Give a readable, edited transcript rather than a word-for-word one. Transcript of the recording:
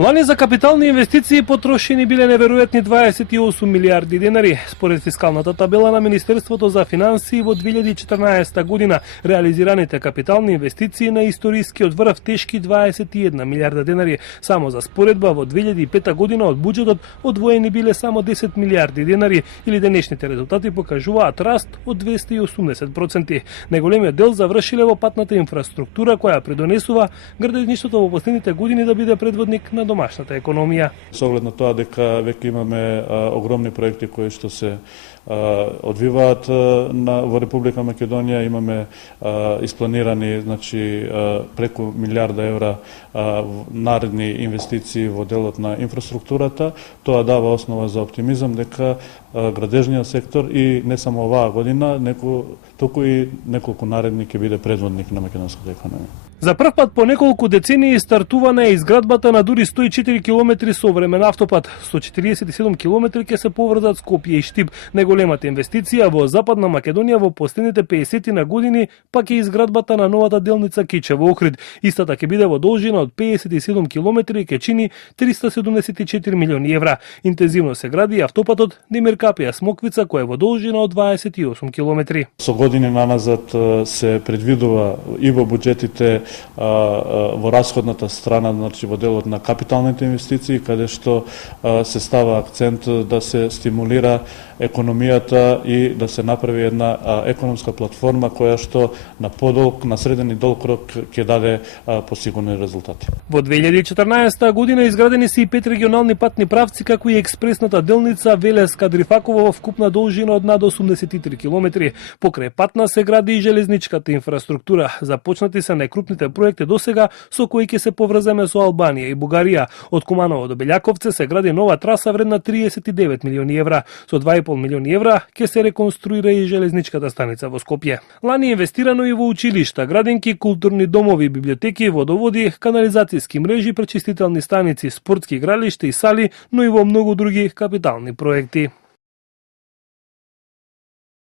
Лани за капитални инвестиции потрошени биле неверојатни 28 милиарди денари. Според фискалната табела на Министерството за финансии во 2014 година, реализираните капитални инвестиции на историскиот врв тешки 21 милиарда денари. Само за споредба во 2005 година од буџетот одвоени биле само 10 милиарди денари, или денешните резултати покажуваат раст од 280%. Најголемиот дел завршиле во патната инфраструктура која придонесува градењеството во последните години да биде предводник на домашната економија. Со оглед на тоа дека веќе имаме огромни проекти кои што се одвиваат во Република Македонија, имаме испланирани преку милиарда евра наредни инвестиции во делот на инфраструктурата. Тоа дава основа за оптимизам дека градежниот сектор и не само оваа година, туку и неколку наредни ќе биде предводник на македонската економија. За прв пат по неколку децении стартувана е изградбата на дури 104 километри современ автопат. 147 километри ќе се поврзат Скопје и Штип. Најголемата инвестиција во Западна Македонија во последните 50 на години пак е изградбата на новата делница Кичево-Охрид. Истата ќе биде во должина од 57 километри и ќе чини 374 милиони евра. Интензивно се гради автопатот Демир-Капија-Смоквица кој е во должина од 28 километри. Со години наназад се предвидува и во буџетите во расходната страна, во делот на капиталните инвестиции, каде што се става акцент да се стимулира економијата и да се направи една економска платформа која што на среден и долг рок ќе даде посигурни резултати. Во 2014 година изградени се и 5 регионални патни правци, како и експресната делница Велес-Кадрифаково во вкупна должина од над 83 километри. Покрај патна се гради и железничката инфраструктура. Започнати се најкрупните проекти досега со кои ќе се поврземе со Албанија и Бугарија. Од Куманово до Белјаковце се гради нова траса вредна 39 милиони евра. Со 2,5 милиони евра ќе се реконструира и железничката станица во Скопје. Лани инвестирано и во училишта, градинки, културни домови, библиотеки, водоводи, канализацијски мрежи, пречистителни станици, спортски игралишта и сали, но и во многу други капитални проекти.